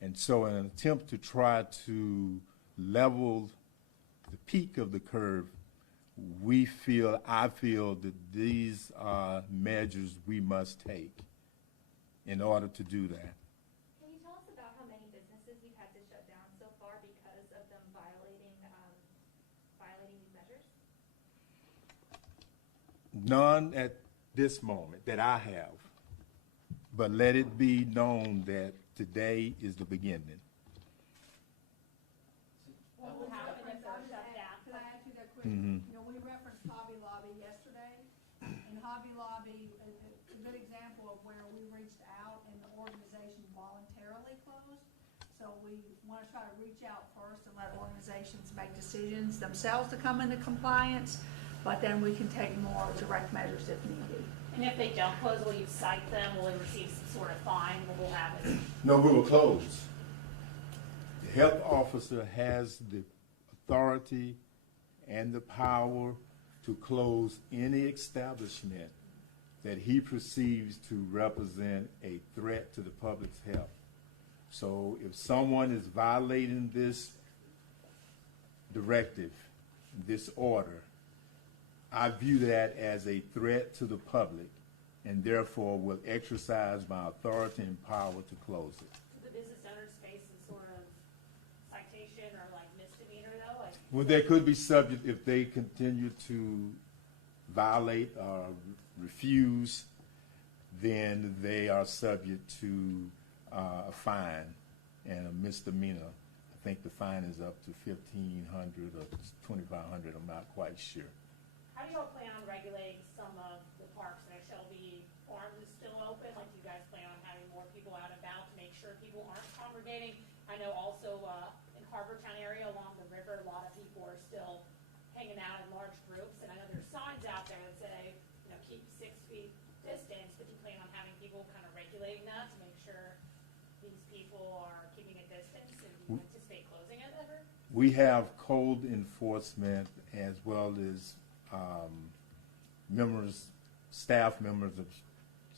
And so in an attempt to try to level the peak of the curve, I feel that these are measures we must take in order to do that. Can you tell us about how many businesses you've had to shut down so far because of them violating these measures? None at this moment that I have, but let it be known that today is the beginning. What would happen if they're shut down? Can I ask you that quickly? You know, we referenced Hobby Lobby yesterday, and Hobby Lobby is a good example of where we reached out and the organization voluntarily closed. So we want to try to reach out first and let organizations make decisions themselves to come into compliance, but then we can take more direct measures if need be. And if they don't close, will you cite them? Will they receive some sort of fine? What will happen? No, we will close. The health officer has the authority and the power to close any establishment that he perceives to represent a threat to the public's health. So if someone is violating this directive, this order, I view that as a threat to the public, and therefore will exercise my authority and power to close it. Do the business owners face some sort of citation or like misdemeanor though? Like, Well, they could be subject if they continue to violate or refuse, then they are subject to a fine and a misdemeanor. I think the fine is up to $1,500 or $2,500. I'm not quite sure. how do y'all plan on regulating some of the parks? And Shelby Farms is still open. Like, do you guys plan on having more people out and about to make sure people aren't congregating? I know also in Harbortown area along the river, a lot of people are still hanging out in large groups. And I know there's signs out there that say, you know, keep 6 feet distance, but you plan on having people kind of regulating that to make sure these people are keeping a distance, and do you anticipate closing it ever? We have code enforcement as well as staff members of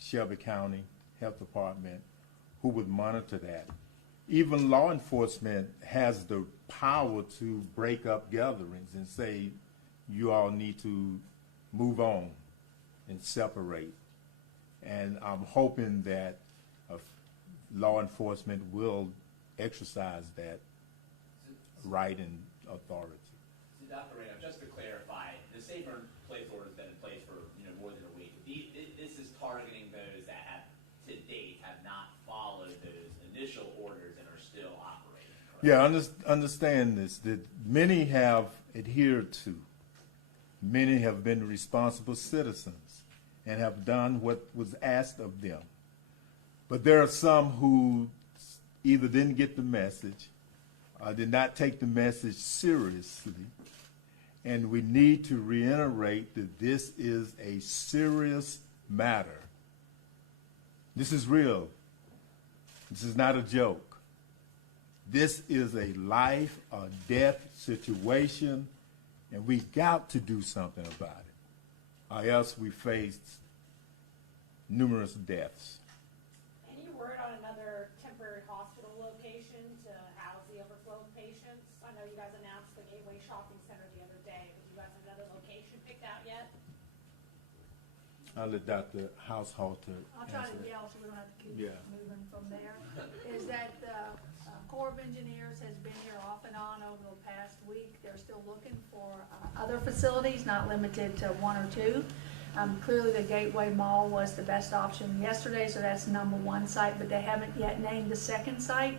Shelby County Health Department who would monitor that. Even law enforcement has the power to break up gatherings and say, you all need to move on and separate. And I'm hoping that law enforcement will exercise that right and authority. So Dr. Reno, just to clarify, the safer place order has been in place for more than a week. This is targeting those that have to date have not followed those initial orders and are still operating. Correct? Yeah, understand this, that many have adhered to. Many have been responsible citizens and have done what was asked of them. But there are some who either didn't get the message, did not take the message seriously, and we need to reiterate that this is a serious matter. This is real. This is not a joke. This is a life or death situation, and we got to do something about it, or else we face numerous deaths. Any word on another temporary hospital location to house the overflow of patients? I know you guys announced the Gateway Shopping Center the other day, but do you guys have another location picked out yet? I'll let Dr. Haushalter I'll try to answer. yell so we don't have to keep Yeah. moving from there. Is that the Corps of Engineers has been here off and on over the past week. They're still looking for other facilities, not limited to 1 or 2. Clearly the Gateway Mall was the best option yesterday, so that's #1 site, but they haven't yet named the second site.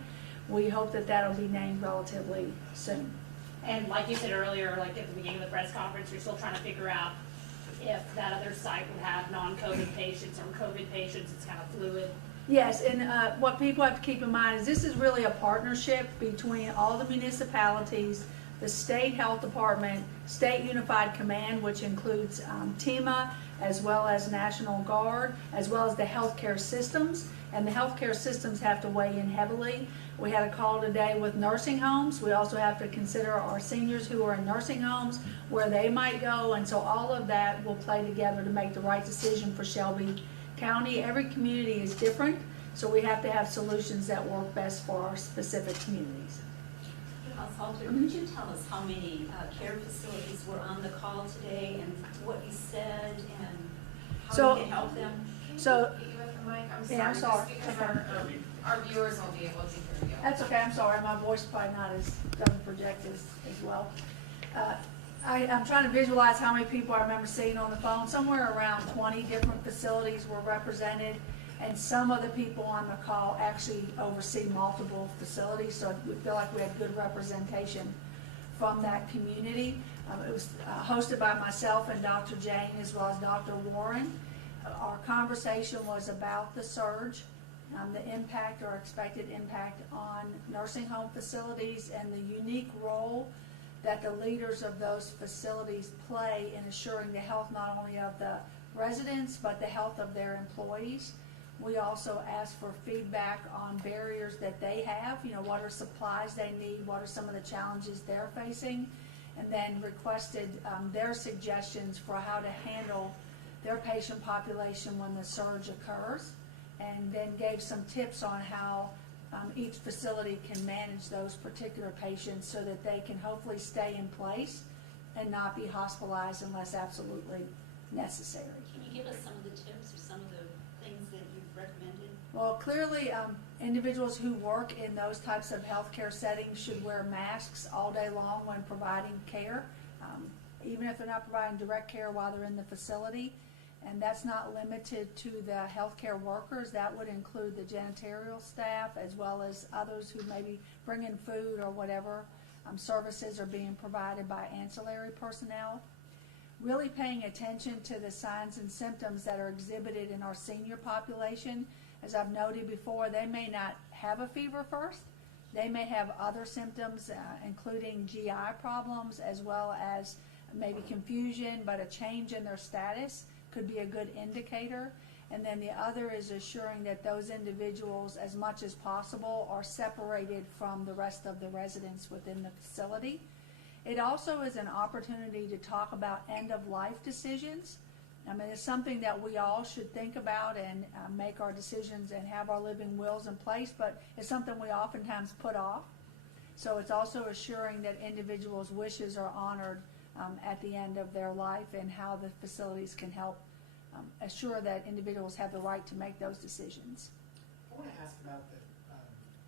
We hope that that'll be named relatively soon. And like you said earlier, like at the beginning of the press conference, you're still trying to figure out if that other site would have non-COVID patients or COVID patients. It's kind of fluid. Yes, and what people have to keep in mind is this is really a partnership between all the municipalities, the state health department, state unified command, which includes TEMA, as well as National Guard, as well as the healthcare systems. And the healthcare systems have to weigh in heavily. We had a call today with nursing homes. We also have to consider our seniors who are in nursing homes, where they might go. And so all of that will play together to make the right decision for Shelby County. Every community is different, So we have to have solutions that work best for our specific communities. Ms. Halter, could you tell us how many care facilities were on the call today and what you said and So- how you can help them? So, Get you with the mic, I'm sorry. Yeah, I'm sorry. Just because our viewers won't be able to hear you. that's okay, I'm sorry, my voice probably not as, doesn't project as well. I'm trying to visualize how many people I remember seeing on the phone. Somewhere around 20 different facilities were represented, and some of the people on the call actually oversee multiple facilities, so we feel like we had good representation from that community. It was hosted by myself and Dr. Jane as well as Dr. Warren. Our conversation was about the surge, the impact or expected impact on nursing home facilities, and the unique role that the leaders of those facilities play in assuring the health not only of the residents, but the health of their employees. We also asked for feedback on barriers that they have, what are supplies they need, what are some of the challenges they're facing, and then requested their suggestions for how to handle their patient population when the surge occurs, and then gave some tips on how each facility can manage those particular patients so that they can hopefully stay in place and not be hospitalized unless absolutely necessary. Can you give us some of the tips or some of the things that you've recommended? Well, clearly, individuals who work in those types of healthcare settings should wear masks all day long when providing care, even if they're not providing direct care while they're in the facility. And that's not limited to the healthcare workers. That would include the janitorial staff as well as others who maybe bring in food or whatever services are being provided by ancillary personnel. Really paying attention to the signs and symptoms that are exhibited in our senior population. As I've noted before, they may not have a fever first. They may have other symptoms, including GI problems, as well as maybe confusion, but a change in their status could be a good indicator. And then the other is assuring that those individuals, as much as possible, are separated from the rest of the residents within the facility. It also is an opportunity to talk about end-of-life decisions. I mean, it's something that we all should think about and make our decisions and have our living wills in place, but it's something we oftentimes put off. So it's also assuring that individuals' wishes are honored at the end of their life, and how the facilities can help assure that individuals have the right to make those decisions. I want to ask about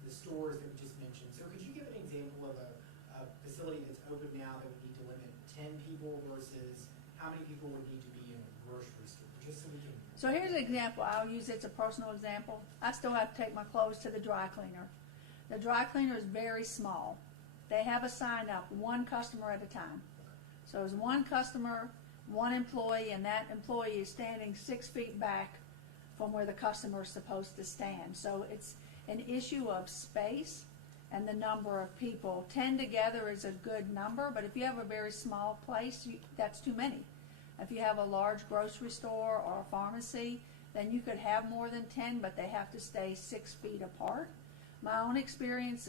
the stores that we just mentioned. So could you give an example of a facility that's open now that would need to limit 10 people versus how many people would need to be in a grocery store? Just so we can. So here's an example. I'll use it's a personal example. I still have to take my clothes to the dry cleaner. The dry cleaner is very small. They have a sign up, one customer at a time. So it's one customer, one employee, and that employee is standing 6 feet back from where the customer is supposed to stand. So it's an issue of space and the number of people. 10 together is a good number, but if you have a very small place, that's too many. If you have a large grocery store or a pharmacy, then you could have more than 10, but they have to stay 6 feet apart. My own experience,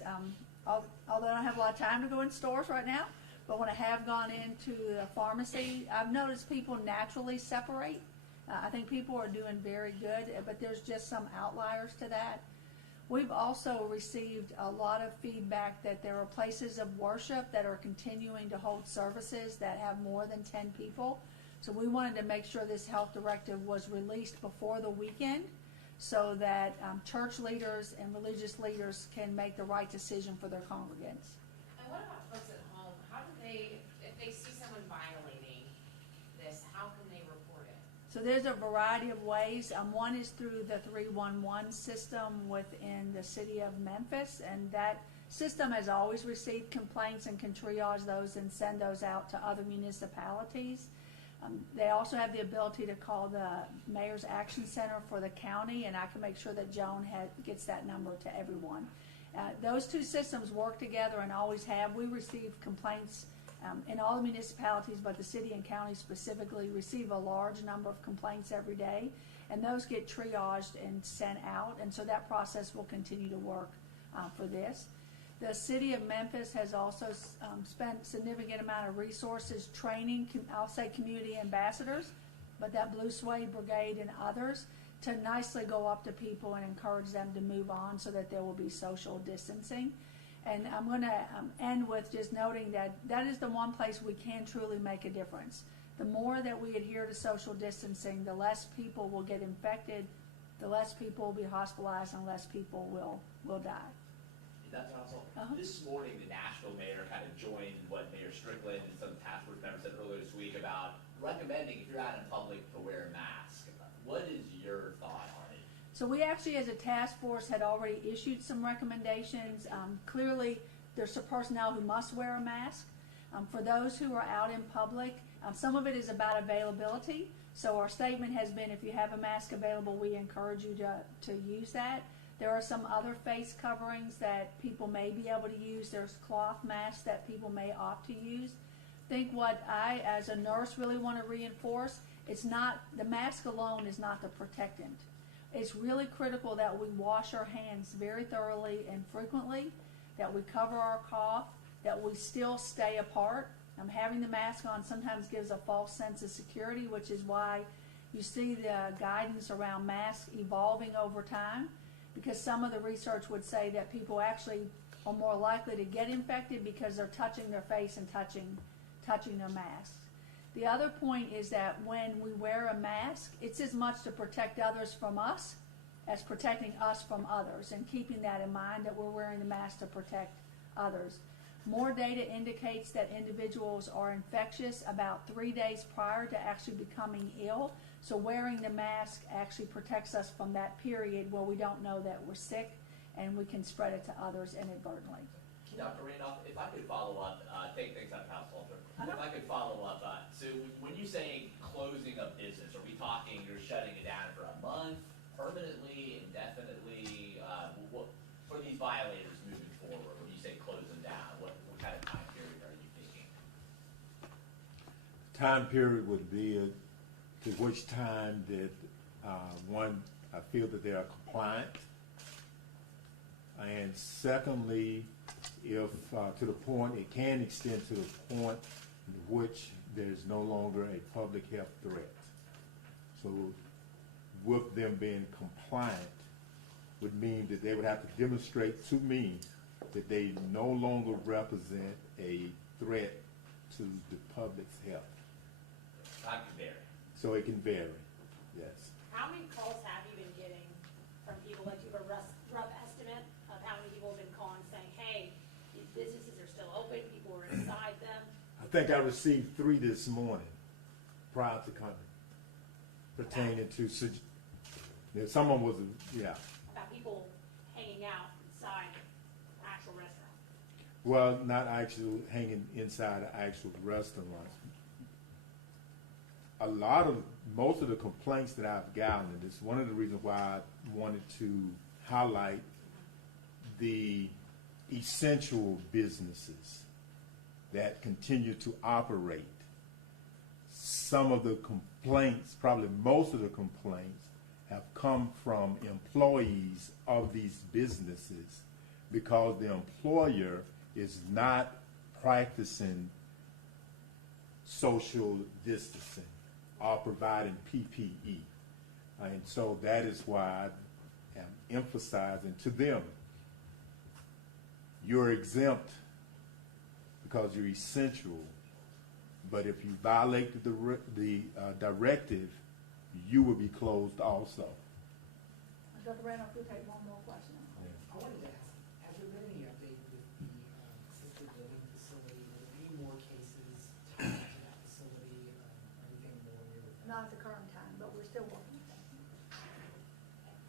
although I don't have a lot of time to go in stores right now, but when I have gone into the pharmacy, I've noticed people naturally separate. I think people are doing very good, but there's just some outliers to that. We've also received a lot of feedback that there are places of worship that are continuing to hold services that have more than 10 people. So we wanted to make sure this health directive was released before the weekend so that church leaders and religious leaders can make the right decision for their congregants. And what about folks at home? How do they, if they see someone violating this, how can they report it? So there's a variety of ways. One is through the 311 system within the city of Memphis, and that system has always received complaints and can triage those and send those out to other municipalities. They also have the ability to call the Mayor's Action Center for the county, and I can make sure that Joan gets that number to everyone. Those two systems work together and always have. We receive complaints in all the municipalities, but the city and county specifically receive a large number of complaints every day, and those get triaged and sent out, and so that process will continue to work for this. The city of Memphis has also spent a significant amount of resources training, I'll say community ambassadors, but that Blue Suede Brigade and others to nicely go up to people and encourage them to move on so that there will be social distancing. And I'm going to end with just noting that that is the one place we can truly make a difference. The more that we adhere to social distancing, the less people will get infected, the less people will be hospitalized, and less people will die. That's also, Uh-huh. this morning, the Nashville mayor kind of joined what Mayor Strickland and some task force members said earlier this week about recommending if you're out in public to wear a mask. What is your thought on it? So we actually, as a task force, had already issued some recommendations. Clearly, there's some personnel who must wear a mask. For those who are out in public, some of it is about availability. So our statement has been, if you have a mask available, we encourage you to use that. There are some other face coverings that people may be able to use. There's cloth masks that people may opt to use. I think what I, as a nurse, really want to reinforce, it's not, the mask alone is not the protectant. It's really critical that we wash our hands very thoroughly and frequently, that we cover our cough, that we still stay apart. Having the mask on sometimes gives a false sense of security, which is why you see the guidance around masks evolving over time, because some of the research would say that people actually are more likely to get infected because they're touching their face and touching their masks. The other point is that when we wear a mask, it's as much to protect others from us as protecting us from others, and keeping that in mind, that we're wearing the mask to protect others. More data indicates that individuals are infectious about 3 days prior to actually becoming ill. So wearing the mask actually protects us from that period where we don't know that we're sick and we can spread it to others inadvertently. Dr. Randolph, if I could follow up, take things out of house, Walter. If I could follow up, so when you say closing a business, are we talking you're shutting it down for a month, permanently, indefinitely? What, for these violators moving forward, when you say close them down, what kind of time period are you thinking? Time period would be to which time that one, I feel that they are compliant, and secondly, if to the point, it can extend to the point in which there's no longer a public health threat. So with them being compliant would mean that they would have to demonstrate to me that they no longer represent a threat to the public's health. Time can vary. So it can vary, yes. How many calls have you been getting from people, like you have a rough estimate of how many people have been calling saying, hey, these businesses are still open, people are inside them? I think I received 3 this morning prior to coming, pertaining to, someone was, yeah. About people hanging out inside an actual restaurant? Well, not actually hanging inside an actual restaurant. Most of the complaints that I've gotten, and it's one of the reasons why I wanted to highlight the essential businesses that continue to operate. Some of the complaints, probably most of the complaints, have come from employees of these businesses because the employer is not practicing social distancing or providing PPE. And so that is why I am emphasizing to them, you're exempt because you're essential, but if you violate the directive, you will be closed also. Dr. Randolph, we'll take one more question. I wanted to ask, has there been any update with the assisted living facility? Are there any more cases tied to that facility, or anything more new? Not at the current time, but we're still working with that.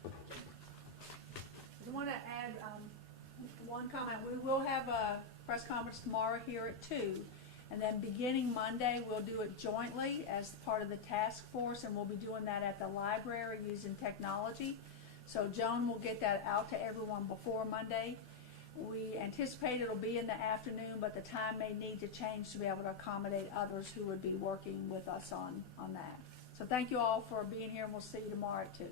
I want to add one comment. We will have a press conference tomorrow here at 2. And then beginning Monday, we'll do it jointly as part of the task force, and we'll be doing that at the library using technology. So Joan will get that out to everyone before Monday. We anticipate it'll be in the afternoon, but the time may need to change to be able to accommodate others who would be working with us on that. So thank you all for being here, and we'll see you tomorrow at 2.